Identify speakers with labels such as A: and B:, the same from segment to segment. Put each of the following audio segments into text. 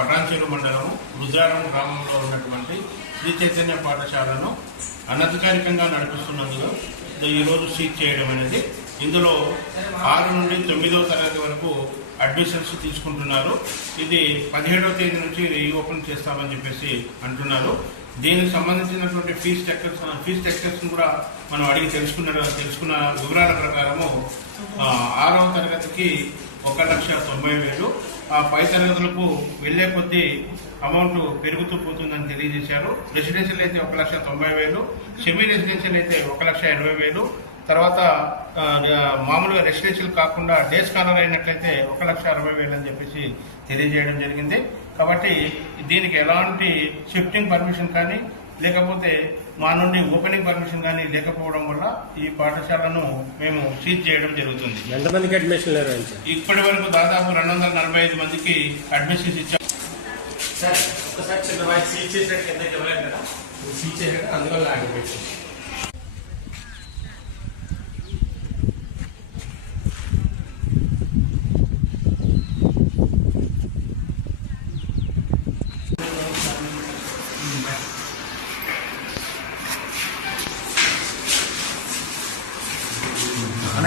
A: పటాన్చెరు మండలము రుద్రారం గ్రామంలో ఉన్నటువంటి శ్రీ చైతన్య పాఠశాలను అనధికారికంగా నడిపిస్తున్నందుకు ఈరోజు సీజ్ చేయడం అనేది ఇందులో ఆరు నుండి తొమ్మిదవ తరగతి వరకు అడ్మిషన్స్ తీసుకుంటున్నారు. ఇది పదిహేడవ తేదీ నుంచి ఓపెన్ చేస్తామని చెప్పేసి అంటున్నారు. దీనికి సంబంధించినటువంటి ఫీజ్ స్ట్రక్చర్స్ ఫీజ్ స్ట్రక్చర్స్ కూడా మనం అడిగి తెలుసుకున్న తెలుసుకున్న వివరాల ప్రకారము ఆరవ తరగతికి ఒక లక్ష తొంభై వేలు. ఆ పై తరగతులకు వెళ్ళే కొద్దీ అమౌంట్ పెరుగుతూ పోతుందని తెలియజేశారు. రెసిడెన్షియల్ అయితే ఒక లక్ష తొంభై వేలు సెమీ రెసిడెన్షియల్ అయితే ఒక లక్ష ఎనభై వేలు. తర్వాత మామూలుగా రెసిడెన్షియల్ కాకుండా డే స్కాలర్ అయినట్లయితే ఒక లక్ష అరవై వేలు అని చెప్పేసి తెలియజేయడం జరిగింది. కాబట్టి దీనికి ఎలాంటి షిఫ్టింగ్ పర్మిషన్ కానీ లేకపోతే మా నుండి ఓపెనింగ్ పర్మిషన్ కానీ లేకపోవడం వల్ల ఈ పాఠశాలను మేము సీజ్ చేయడం జరుగుతుంది.
B: ఎంతమందికి అడ్మిషన్ నిర్వహించారు
A: ఇప్పటి వరకు దాదాపు రెండు వందల నలభై ఐదు మందికి అడ్మిషన్స్ ఇచ్చాం.
B: సార్ ఒకసారి చిన్న సీట్ చేసినట్టు కింద?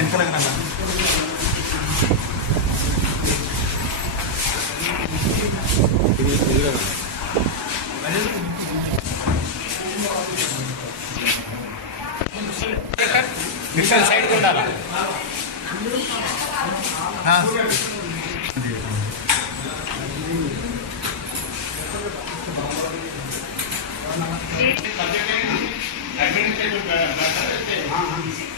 B: ఇవ్వలేదు కదా సీట్ చేసాక అందువల్ల ఆగిపోయింది సైడ్ ఉండాలా
A: మీ నేము
B: ఎంఏ